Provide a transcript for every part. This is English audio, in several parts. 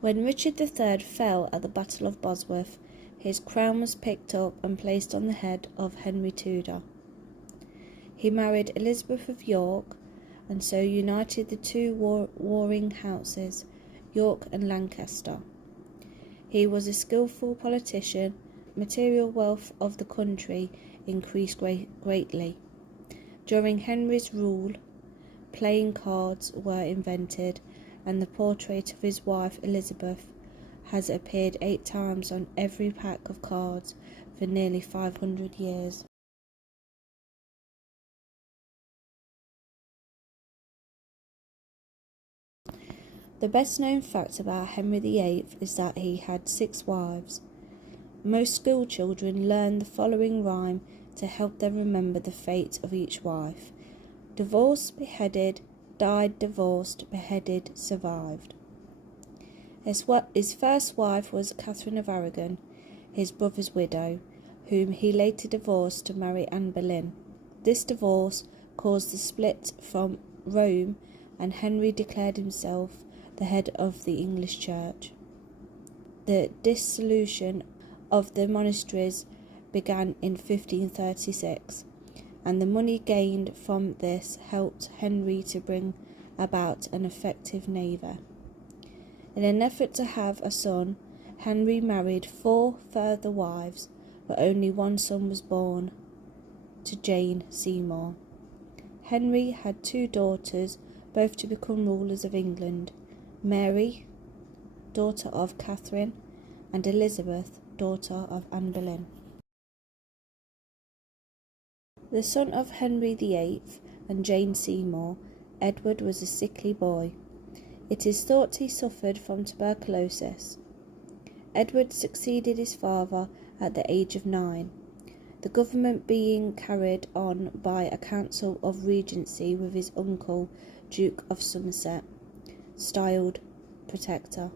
When Richard III fell at the Battle of Bosworth, his crown was picked up and placed on the head of Henry Tudor. He married Elizabeth of York, and so united the two warring houses, York and Lancaster. He was a skillful politician. Material wealth of the country increased greatly. During Henry's rule, playing cards were invented, and the portrait of his wife Elizabeth has appeared 8 times on every pack of cards for nearly 500 years. The best known fact about Henry VIII is that he had 6 wives. Most school children learn the following rhyme to help them remember the fate of each wife: divorced, beheaded, died, divorced, beheaded, survived. His first wife was Catherine of Aragon, his brother's widow, whom he later divorced to marry Anne Boleyn. This divorce caused the split from Rome, and Henry declared himself the head of the English Church. The dissolution of the monasteries began in 1536, and the money gained from this helped Henry to bring about an effective navy. In an effort to have a son, Henry married 4 further wives, but only one son was born, to Jane Seymour. Henry had 2 daughters, both to become rulers of England: Mary, daughter of Catherine, and Elizabeth, daughter of Anne Boleyn. The son of Henry VIII and Jane Seymour, Edward was a sickly boy. It is thought he suffered from tuberculosis. Edward succeeded his father at the age of 9, the government being carried on by a council of regency with his uncle, Duke of Somerset, styled Protector.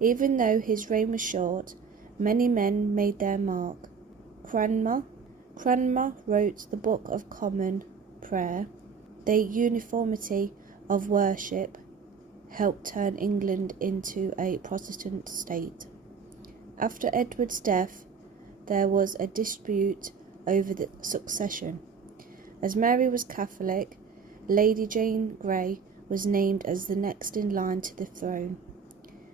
Even though his reign was short, many men made their mark. Cranmer wrote the Book of Common Prayer. The uniformity of worship helped turn England into a Protestant state. After Edward's death, there was a dispute over the succession. As Mary was Catholic, Lady Jane Grey was named as the next in line to the throne.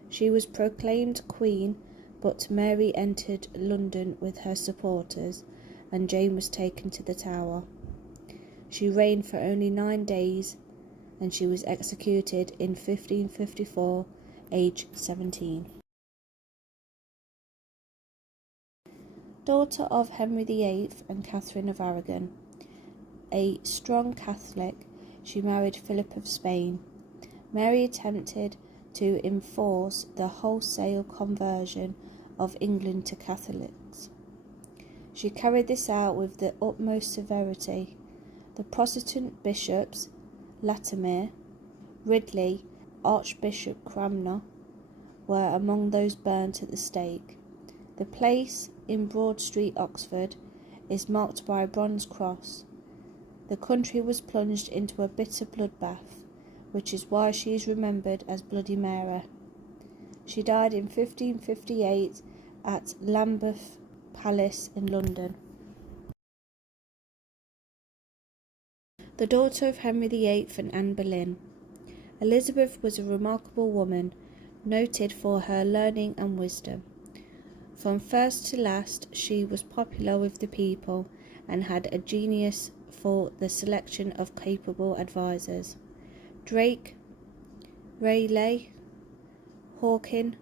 She was proclaimed Queen, but Mary entered London with her supporters, and Jane was taken to the Tower. She reigned for only 9 days, and she was executed in 1554, aged 17. Daughter of Henry VIII and Catherine of Aragon. A strong Catholic, she married Philip of Spain. Mary attempted to enforce the wholesale conversion of England to Catholics. She carried this out with the utmost severity. The Protestant bishops, Latimer, Ridley, Archbishop Cranmer, were among those burnt at the stake. The place, in Broad Street, Oxford, is marked by a bronze cross. The country was plunged into a bitter bloodbath, which is why she is remembered as Bloody Mary. She died in 1558 at Lambeth Palace in London. The daughter of Henry VIII and Anne Boleyn. Elizabeth was a remarkable woman, noted for her learning and wisdom. From first to last, she was popular with the people and had a genius for the selection of capable advisers. Drake, Raleigh, Hawking,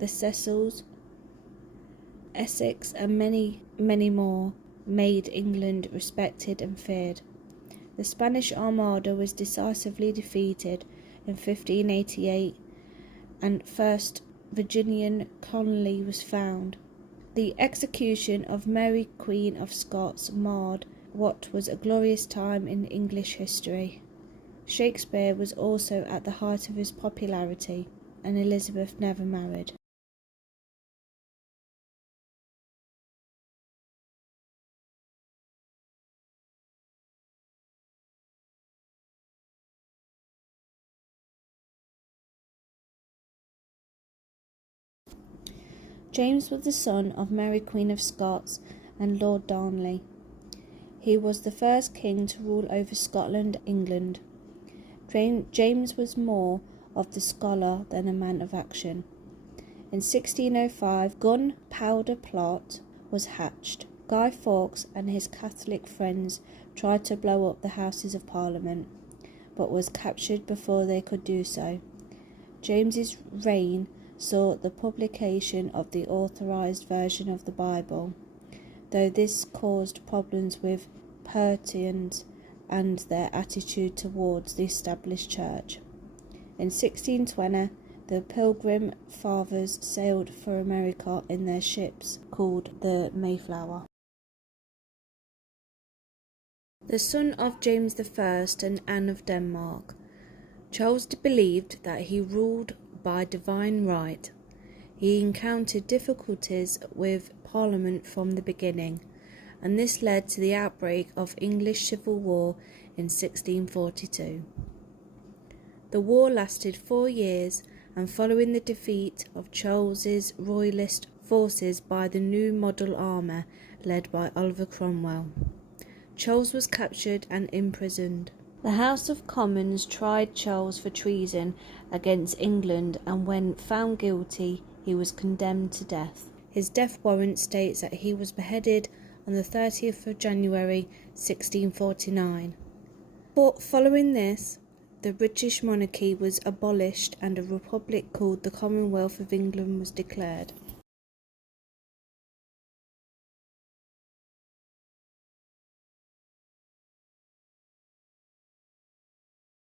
the Cecils, Essex, and many, many more made England respected and feared. The Spanish Armada was decisively defeated in 1588, and first Virginian colony was found. The execution of Mary, Queen of Scots, marred what was a glorious time in English history. Shakespeare was also at the height of his popularity, and Elizabeth never married. James was the son of Mary Queen of Scots and Lord Darnley. He was the first king to rule over Scotland and England. James was more of the scholar than a man of action. In 1605, gunpowder plot was hatched. Guy Fawkes and his Catholic friends tried to blow up the Houses of Parliament, but was captured before they could do so. James's reign saw the publication of the authorized version of the Bible, though this caused problems with Puritans and their attitude towards the established church. In 1620, the Pilgrim Fathers sailed for America in their ships called the Mayflower. The son of James I and Anne of Denmark, Charles believed that he ruled by divine right. He encountered difficulties with Parliament from the beginning, and this led to the outbreak of English Civil War in 1642. The war lasted 4 years, and following the defeat of Charles's royalist forces by the New Model army led by Oliver Cromwell, Charles was captured and imprisoned. The House of Commons tried Charles for treason against England, and when found guilty, he was condemned to death. His death warrant states that he was beheaded on the 30th of January 1649. Following this, the British monarchy was abolished and a republic called the Commonwealth of England was declared.